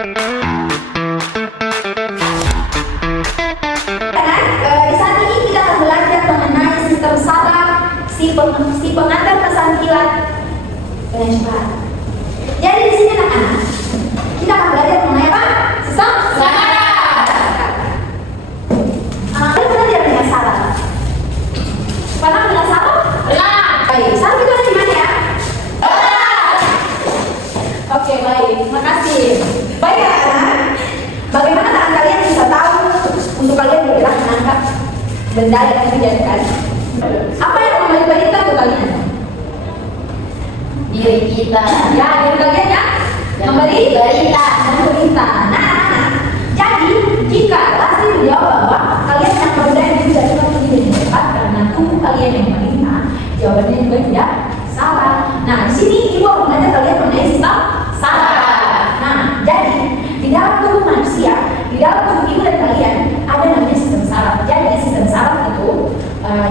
Di saat ini kita akan belajar mengenai sistem saraf si pengantar pesan kilat dengan cepat. Jadi di sini anak-anak kita akan belajar mengenai apa? Sistem saraf. Kalian pernah tidak dengar saraf? Pernah dengar saraf? Pernah. Baik, saraf itu ada di mana ya? Oke, baik, makasih. Baik anak-anak, bagaimana tangan kalian bisa tahu untuk kalian bergerak mengangkat benda yang akan dijadikan? Apa yang memberi perintah untuk kalian? Diri kita. Ya, diri kalian ya? Memberi perintah. Nah, jadi jika Lastri menjawab bahwa kalian yang benda yang dijadikan lebih cepat karena tubuh kalian yang memerintah, jawabannya juga tidak salah. Nah, di sini ibu akan mengajak kalian mengenai sistem saraf. Nah, jadi di dalam tubuh manusia, di dalam tubuh ibu dan kalian ada namanya sistem saraf. Jadi sistem saraf itu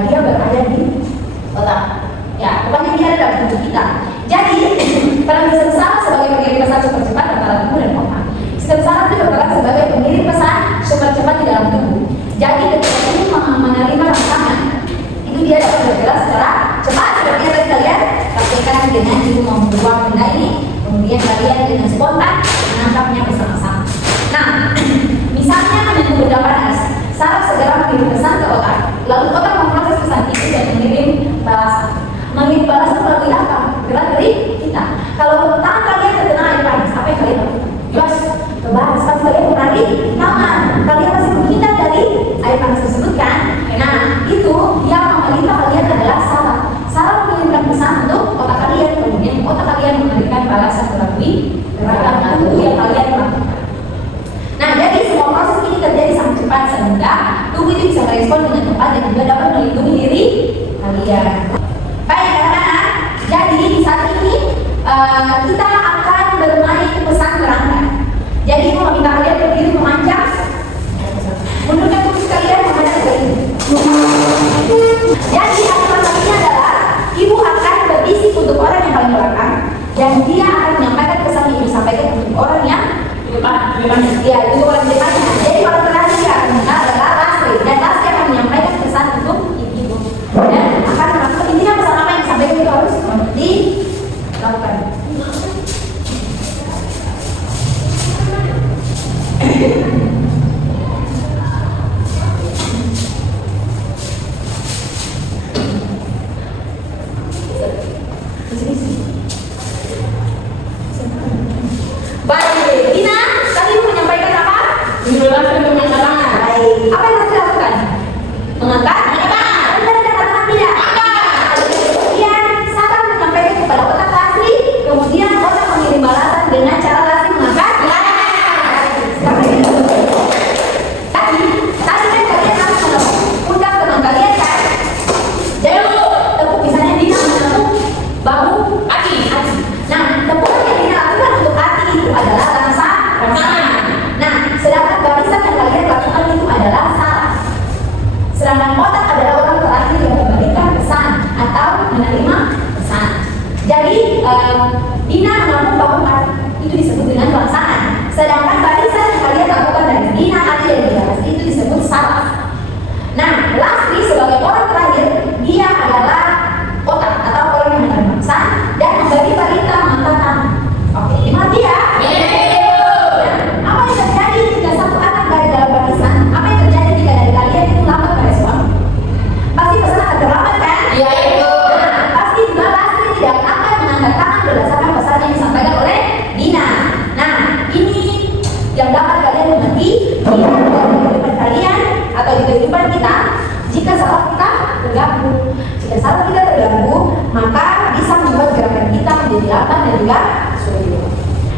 dia berada di Otak. ya, pokoknya dia ada dalam tubuh kita. Jadi peran sistem saraf sebagai pengirim pesan super cepat antara tubuh dan otak. Sistem saraf itu berperan sebagai pengirim pesan super cepat di dalam tubuh. Jadi ketika tubuh menerima rangsangan, itu dia dapat bergerak secara cepat seperti yang tadi kalian praktekkan dengan ibu membuang benda ini, kemudian kalian dengan spontan menangkapnya bersama-sama. Nah, misalnya menyentuh benda panas, saraf segera mengirim pesan ke otak, lalu otak memproses pesan itu dan mengirim balasan. Mengirim balasan melalui apa? Gerak dari kita. Kalau tangan kalian terkena air panas, apa yang kalian lakukan? Yos, kebalas, pasti kalian menarik tangan. Kalian masih menghindar dari air panas tersebut kan? Nah, itu yang memerintah kalian adalah saraf. Saraf mengirimkan pesan untuk otak kalian, kemudian otak kalian memberikan balasan melalui gerakan tubuh yang kalian lakukan. Nah, jadi semua proses ini terjadi sangat cepat sehingga tubuh itu bisa merespon dengan cepat dan juga dapat melindungi diri kalian. Baik anak-anak, jadi di saat ini kita akan bermain pesan berangkat. Jadi ibu meminta kalian berdiri memanjang, mundurkan tubuh kalian menghadap ke ibu. Jadi aturan lainnya adalah ibu akan berbisik untuk orang yang paling belakang dan dia akan menyampaikan pesan yang disampaikan untuk orang yang di depan. Ya, itu orang di depan. Jadi kalau terakhir yang akan mendengar adalah Lastri dan Lastri akan menyampaikan pesan untuk ibu dan akan melakukan intinya pesan apa yang disampaikan itu harus dilakukan. Baik, Dina, tadi mau menyampaikan apa? Menjelaskan pemasaran. Baik, apa yang harus dilakukan? Mengangkat? Benar dan katakan tidak? Kemudian saraf menyampaikan kepada otak Lastri, kemudian otak mengirim balasan dengan cara Lastri mengangkat? Tadi kan kalian harus mengundang teman kalian kan? Jadi tepuk misalnya Dina menepuk bahu Aki. Nah, tepukan yang Dina lakukan untuk Aki itu adalah rangsangan. Nah, sedangkan barisan yang kalian lakukan itu adalah saraf. Sedangkan otak adalah orang terakhir yang memberikan pesan atau menerima pesan. Jadi Dina menepuk bahu Aki itu disebut dengan rangsangan. Sedangkan barisan yang kalian lakukan dari Dina, Aki dan juga Lastri itu disebut saraf. Nah, Lastri sebagai orang terakhir dia adalah otak atau orang yang menerima pesan dan memberi perintah mengangkat. Oke, dimengerti ya? Nah, apa yang terjadi jika satu anak dari dalam barisan? Apa yang terjadi jika dari kalian itu lambat merespon? Pasti pesan akan terlambat kan? Iya, itu. Nah, pasti juga Lastri tidak akan mengangkat tangan berdasarkan pesan yang disampaikan oleh Dina. Nah, ini yang dapat kalian mengerti di kehidupan kalian atau di kehidupan kita. Jika saraf kita terganggu, maka bisa membuat gerakan kita menjadi lambat dan juga sulit.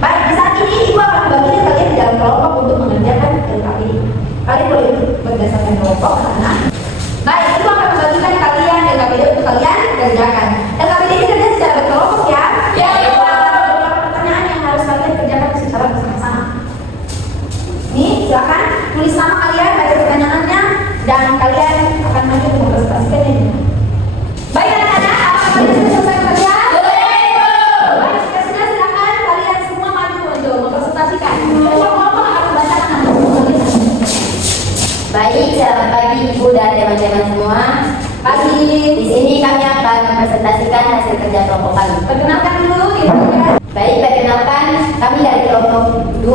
Baik, di saat ini ibu akan membagikan kalian di dalam kelompok untuk mengerjakan LKPD. Kalian boleh berdasarkan kelompok karena baik, ibu akan membagikan kalian LKPD untuk kalian kerjakan. LKPD ini kerja secara berkelompok ya. Ya. Beberapa pertanyaan yang harus kalian kerjakan secara bersama-sama. Nih, silakan tulis nama kalian, baca pertanyaannya, dan kalian akan maju untuk mempresentasikannya. Baik anak-anak, apakah kalian sudah selesai kerja? Baik, jika sudah silakan kalian semua maju untuk mempresentasikan. sini kami akan mempresentasikan hasil kerja kelompok kami. Perkenalkan dulu ya. Baik, perkenalkan kami dari kelompok 2.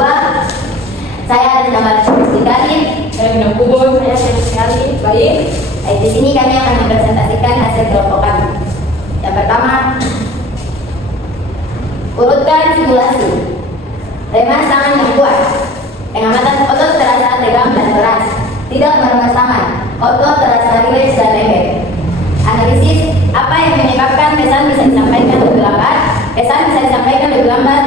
Saya atas nama Rizky Galin. Saya Bina Kubur, saya sekali. Baik. Baik, di sini kami akan mempresentasikan hasil kelompok kami. Yang pertama, urutkan simulasi. Tema tangan yang kuat. Pengamatan otot terasa tegang dan keras. Tidak meremas tangan. Otot terasa rileks dan lembek. Analisis, apa yang menyebabkan pesan bisa disampaikan lebih lambat? Pesan bisa disampaikan lebih lambat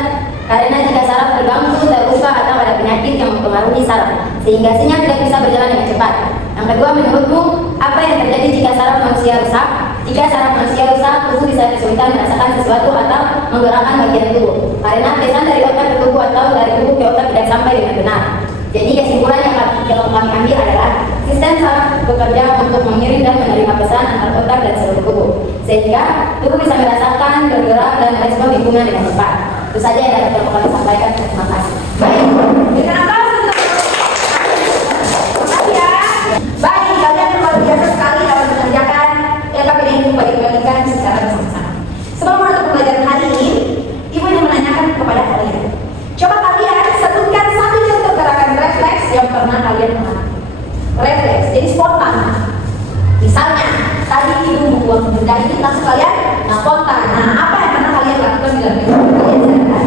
karena jika saraf terganggu, terluka atau ada penyakit yang mempengaruhi saraf, sehingga sinyal tidak bisa berjalan dengan cepat. Yang kedua, menurutmu, apa yang terjadi jika saraf manusia rusak? Jika saraf manusia rusak, tubuh bisa kesulitan merasakan sesuatu atau menggerakkan bagian tubuh, karena pesan dari otak ke tubuh atau dari tubuh ke otak tidak sampai dengan benar. Jadi kesimpulan yang kami ambil adalah sistem saraf bekerja untuk mengirim dan menerima pesan antar otak dan seluruh tubuh, sehingga tubuh bisa merasakan, bergerak, dan merespon lingkungan dengan cepat. Itu saja yang dapat kami sampaikan. Terima kasih. Baik. Dengan apa? Ya. Baik, kalian luar biasa sekali dalam mengerjakan yang kami ingin bagi-bagikan secara bersama-sama. Sebelum menutup pembelajaran hari ini, Ibu ingin menanyakan kepada kalian. Coba kalian sebutkan satu contoh gerakan refleks yang pernah kalian mengalami. Refleks, jadi spontan. Misalnya, tadi Ibu membuang benda ini langsung kalian spontan. Nah, apa yang pernah kalian lakukan di dalam hidup kalian sehari-hari?